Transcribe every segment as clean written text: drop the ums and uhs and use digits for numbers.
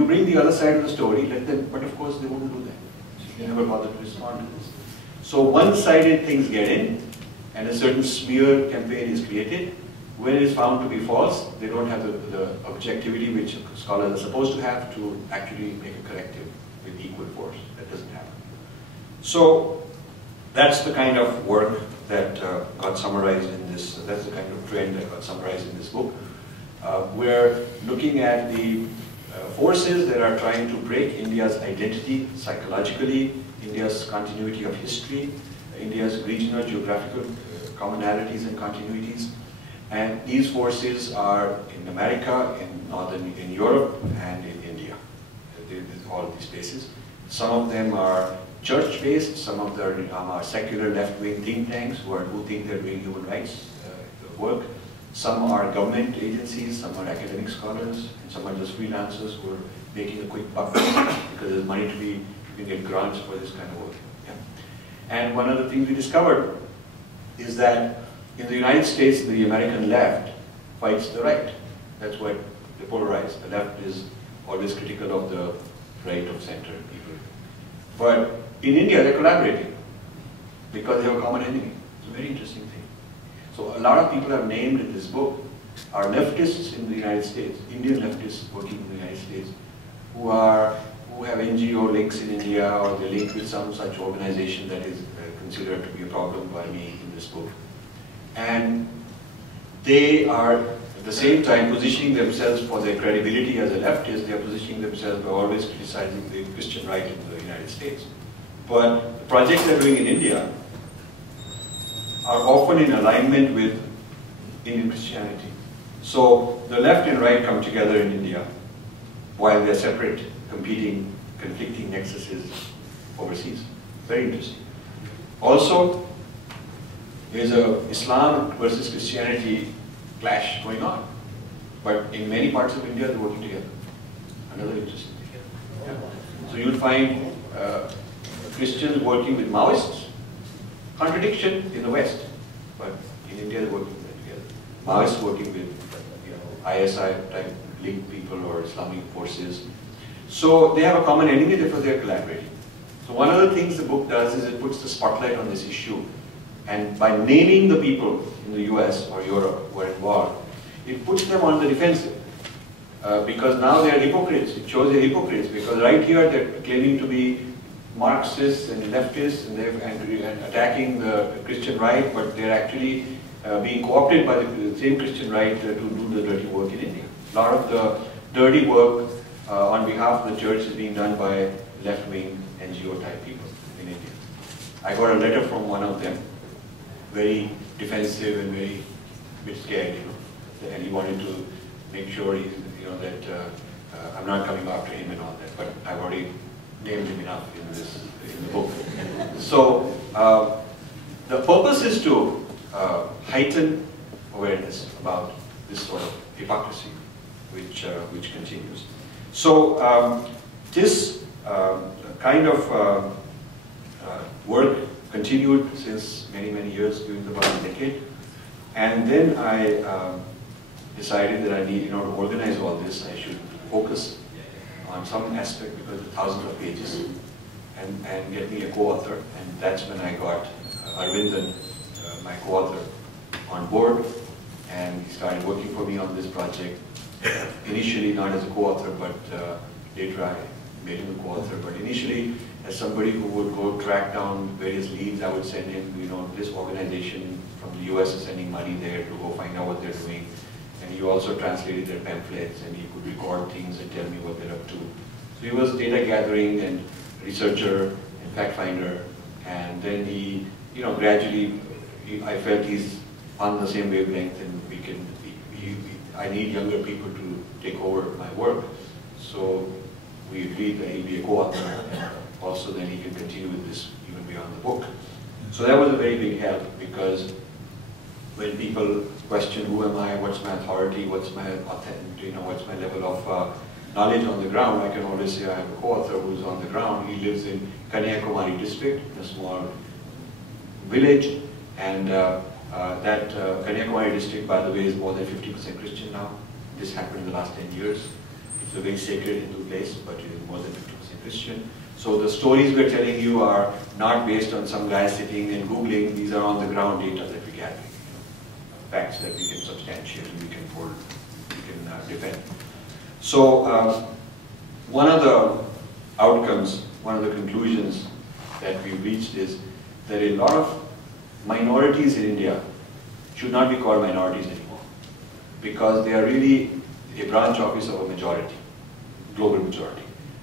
You bring the other side of the story, let them, but of course they won't do that. They never bother to respond to this. So one-sided things get in, and a certain smear campaign is created. When it is found to be false, they don't have the objectivity which scholars are supposed to have to actually make a corrective with equal force. That doesn't happen. So that's the kind of work that got summarized in this, that's the kind of trend that got summarized in this book. We're looking at the forces that are trying to break India's identity psychologically, India's continuity of history, India's regional geographical commonalities and continuities. And these forces are in America, in Europe, and in India. All these places. Some of them are church-based, some of them are secular left-wing think tanks who think they're doing human rights work. Some are government agencies, some are academic scholars, and some are just freelancers who are making a quick buck because there's money to be, you can get grants for this kind of work. Yeah. And one of the things we discovered is that in the United States, the American left fights the right. That's what they polarize. The left is always critical of the right of center people. But in India, they're collaborating because they have a common enemy. It's a very interesting thing. So a lot of people are named in this book are leftists in the United States, Indian leftists working in the United States, who have NGO links in India, or they're linked with some such organization that is considered to be a problem by me in this book. And they are at the same time positioning themselves for their credibility as a leftist. They are positioning themselves by always criticizing the Christian right in the United States. But the projects they're doing in India are often in alignment with Indian Christianity. So the left and right come together in India while they're separate, competing, conflicting nexuses overseas. Very interesting. Also, there's a Islam versus Christianity clash going on. But in many parts of India, they're working together. Another interesting thing. Yeah. So you'll find Christians working with Maoists. Contradiction in the West, but in India, they're working together. Maoists working with ISI-type linked people or Islamic forces. So they have a common enemy, therefore they're collaborating. So one of the things the book does is it puts the spotlight on this issue. And by naming the people in the US or Europe who are involved, it puts them on the defensive. Because now they're hypocrites. It shows they're hypocrites. Because right here they're claiming to be Marxists and leftists and attacking the Christian right, but they're actually being co-opted by the same Christian right to do the dirty work in India. A lot of the dirty work on behalf of the church is being done by left-wing NGO type people in India. I got a letter from one of them, very defensive and very bit scared, and he wanted to make sure he's, that I'm not coming after him and all that. But I've already named him enough in the book. So the purpose is to heighten awareness about this sort of hypocrisy, which continues. So this kind of work continued since many years, during the past decade. And then I decided that I need, in order to organize all this, I should focus on some aspect, because of thousands of pages, and get me a co-author. And that's when I got Arvindan, my co-author, on board, and he started working for me on this project. Initially not as a co-author, but later I made him a co-author. But initially, as somebody who would go track down various leads, I would send him, this organization from the US is sending money there to go find out what they're doing. And he also translated their pamphlets, and he could record things and tell me what they're up to. So he was data gathering and researcher and fact finder. And then he, gradually, I felt he's on the same wavelength, and I need younger people to take over my work. So we agreed that he'll be a co-author, and also then he can continue with this even beyond the book. So that was a very big help, because when people question who am I, what's my authority, what's my what's my level of knowledge on the ground, I can always say I have a co-author who's on the ground. He lives in Kanyakumari district, in a small village, and that Kanyakumari district, by the way, is more than 50% Christian now. This happened in the last 10 years. It's a very sacred Hindu place, but it is more than 50% Christian. So the stories we're telling you are not based on some guy sitting and Googling. These are on the ground data that we're gathering. Facts that we can substantiate and we can hold, we can defend. So one of the outcomes, one of the conclusions that we've reached is that a lot of minorities in India should not be called minorities anymore, because they are really a branch office of a majority, global majority.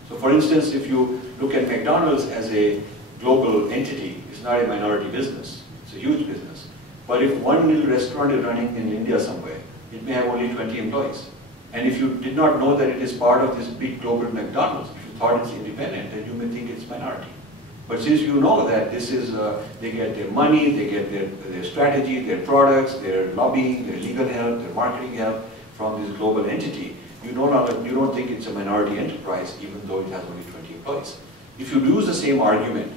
So for instance, if you look at McDonald's as a global entity, it's not a minority business, it's a huge business. But if one little restaurant is running in India somewhere, it may have only 20 employees. And if you did not know that it is part of this big global McDonald's, if you thought it's independent, then you may think it's minority. But since you know that this is, they get their money, they get their strategy, their products, their lobbying, their legal help, their marketing help from this global entity, you don't think it's a minority enterprise, even though it has only 20 employees. If you use the same argument,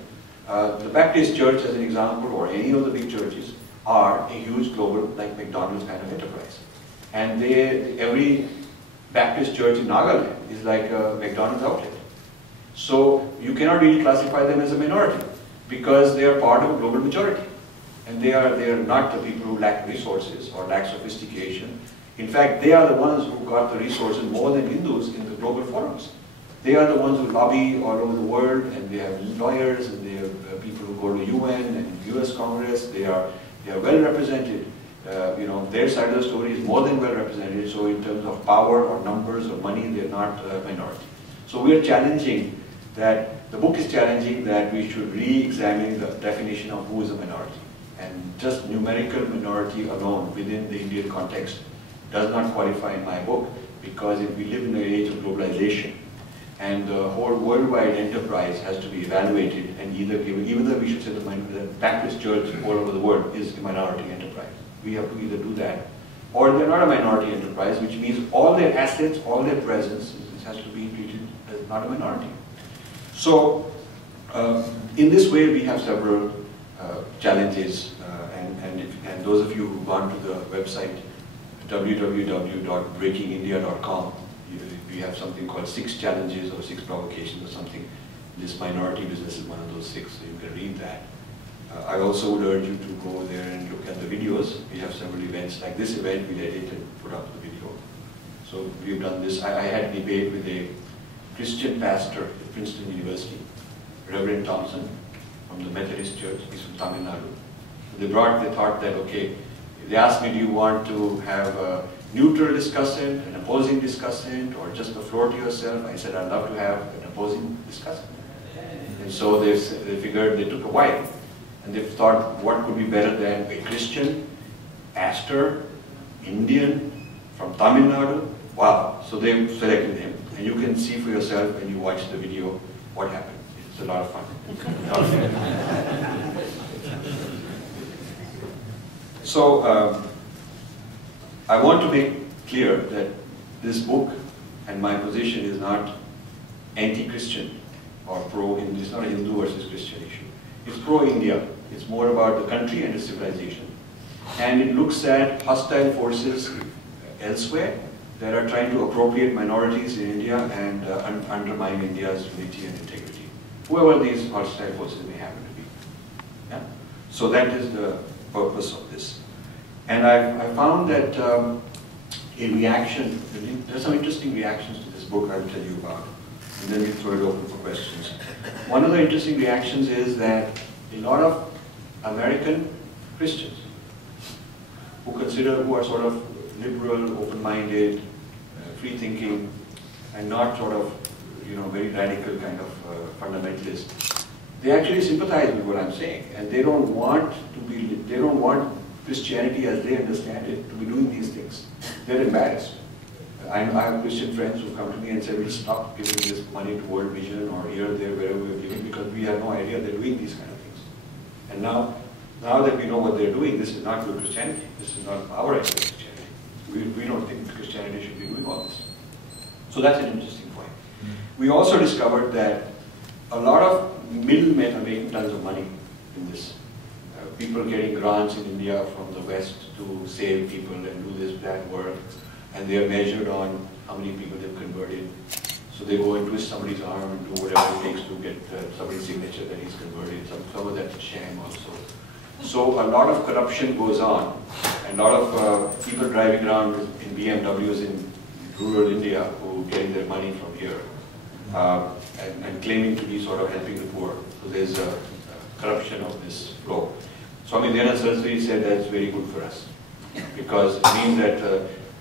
the Baptist church as an example, or any of the big churches, are a huge global, like McDonald's kind of enterprise. And every Baptist church in Nagaland is like a McDonald's outlet. So you cannot really classify them as a minority, because they are part of a global majority. And they are not the people who lack resources or lack sophistication. In fact, they are the ones who got the resources more than Hindus in the global forums. They are the ones who lobby all over the world, and they have lawyers, and they have people who go to UN and US Congress. They are well represented. Their side of the story is more than well represented. So in terms of power or numbers or money, they're not a minority. So we are challenging that, the book is challenging that we should re-examine the definition of who is a minority. And just numerical minority alone within the Indian context does not qualify in my book, because if we live in an age of globalization, and the whole worldwide enterprise has to be evaluated, and even though we should say the Baptist church all over the world is a minority enterprise. We have to either do that, or they're not a minority enterprise, which means all their assets, all their presence has to be treated as not a minority. So in this way we have several challenges, and those of you who've gone to the website www.breakingindia.com, we have something called 6 challenges or 6 provocations or something. This minority business is one of those 6, so you can read that. I also would urge you to go there and look at the videos. We have several events, like this event we edited and put up the video. So we've done this. I had a debate with a Christian pastor at Princeton University, Reverend Thompson, from the Methodist Church. He's from Tamil Nadu. They thought that, okay, they asked me, do you want to have a neutral discussant, an opposing discussant, or just the floor to yourself? I said, I'd love to have an opposing discussant. And so they figured, they took a while, and they thought, what could be better than a Christian, pastor, Indian, from Tamil Nadu? Wow. So they selected him. And you can see for yourself when you watch the video what happened. It's a lot of fun. So I want to make clear that this book and my position is not anti-Christian or pro-Hindu. It's not a Hindu versus Christian issue. It's pro-India. It's more about the country and its civilization. And it looks at hostile forces elsewhere that are trying to appropriate minorities in India and undermine India's unity and integrity, whoever these hostile forces may happen to be. Yeah? So that is the purpose of this. And I found that a reaction, there's some interesting reactions to this book I'll tell you about, and then we throw it open for questions. One of the interesting reactions is that a lot of American Christians who are sort of liberal, open-minded, free-thinking, and not sort of, very radical kind of fundamentalists, they actually sympathize with what I'm saying, and they don't want Christianity as they understand it to be doing these things. They're embarrassed. I have Christian friends who come to me and say, we'll stop giving this money to World Vision or here, there, wherever we're giving, because we have no idea they're doing these kind of things. And now that we know what they're doing, this is not good Christianity. This is not our idea of Christianity. We don't think Christianity should be doing all this. So that's an interesting point. We also discovered that a lot of middlemen are making tons of money in this. People getting grants in India from the West to save people and do this bad work, and they are measured on how many people they've converted. So they go and twist somebody's arm and do whatever it takes to get somebody's signature that he's converted. Some of that's sham also. So a lot of corruption goes on, and a lot of people driving around in BMWs in rural India who get their money from here and claiming to be sort of helping the poor. So there's a corruption of this flow. Swami Dayananda Saraswati said that's very good for us, because it means that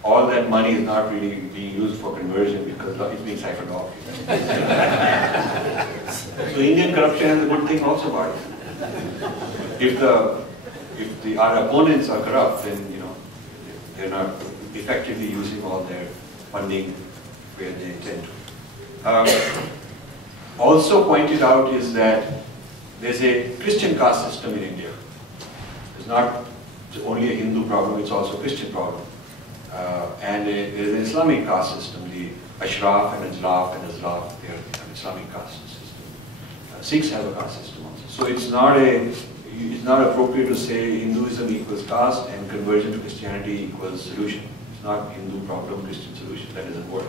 all that money is not really being used for conversion because it's being siphoned off. So Indian corruption has a good thing also about it. If our opponents are corrupt, then they're not effectively using all their funding where they intend to. Also pointed out is that there's a Christian caste system in India. It's not only a Hindu problem, it's also a Christian problem. And there's an Islamic caste system, the Ashraf and Ajlaf and Azlaf, they are an Islamic caste system. Sikhs have a caste system also. So it's not appropriate to say Hinduism equals caste and conversion to Christianity equals solution. It's not Hindu problem, Christian solution. That doesn't work.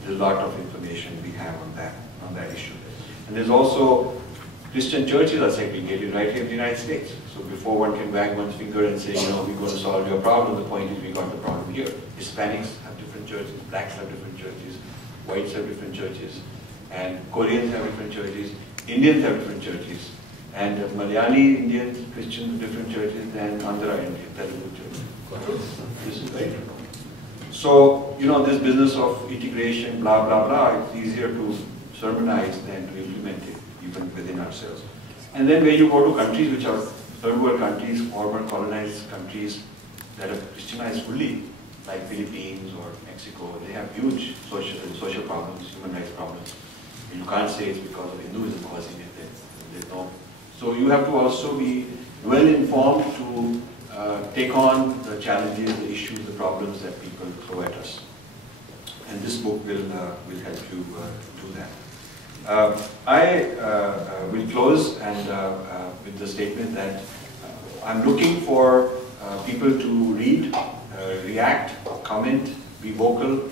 There's a lot of information we have on that issue. And there's also Christian churches are segregated right here in the United States. So before one can wag one's finger and say, we're going to solve your problem, the point is we got the problem here. Hispanics have different churches, blacks have different churches, whites have different churches, and Koreans have different churches, Indians have different churches, and Malayali Indians, Christians have different churches than Andhra Indian, Telugu churches. This is very true. So, this business of integration, blah, blah, blah, it's easier to sermonize than to implement it, even within ourselves. And then when you go to countries which are third world countries, former colonized countries that have Christianized fully, like Philippines or Mexico, they have huge social problems, human rights problems. You can't say it's because of Hinduism causing it. There's no. So you have to also be well informed to take on the challenges, the issues, the problems that people throw at us. And this book will help you do that. I will close with the statement that I'm looking for people to read, react, comment, be vocal,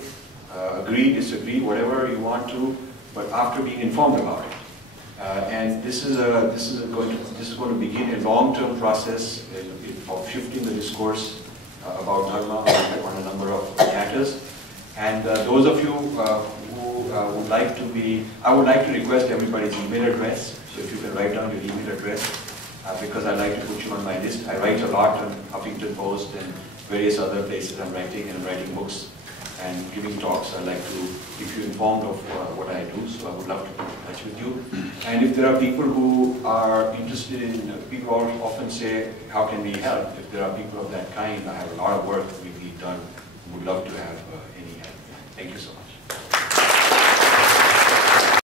agree, disagree, whatever you want to, but after being informed about it. And this is going to begin a long-term process of shifting the discourse about Dharma on a number of matters. And those of you who would like to be, I would like to request everybody's email address. So if you can write down your email address, because I'd like to put you on my list. I write a lot on Huffington Post and various other places I'm writing books and giving talks. I like to keep you informed of what I do, so I would love to keep in touch with you. And if there are people who are interested in, people often say, how can we help? If there are people of that kind, I have a lot of work we need done. Would love to have any help. Thank you so much.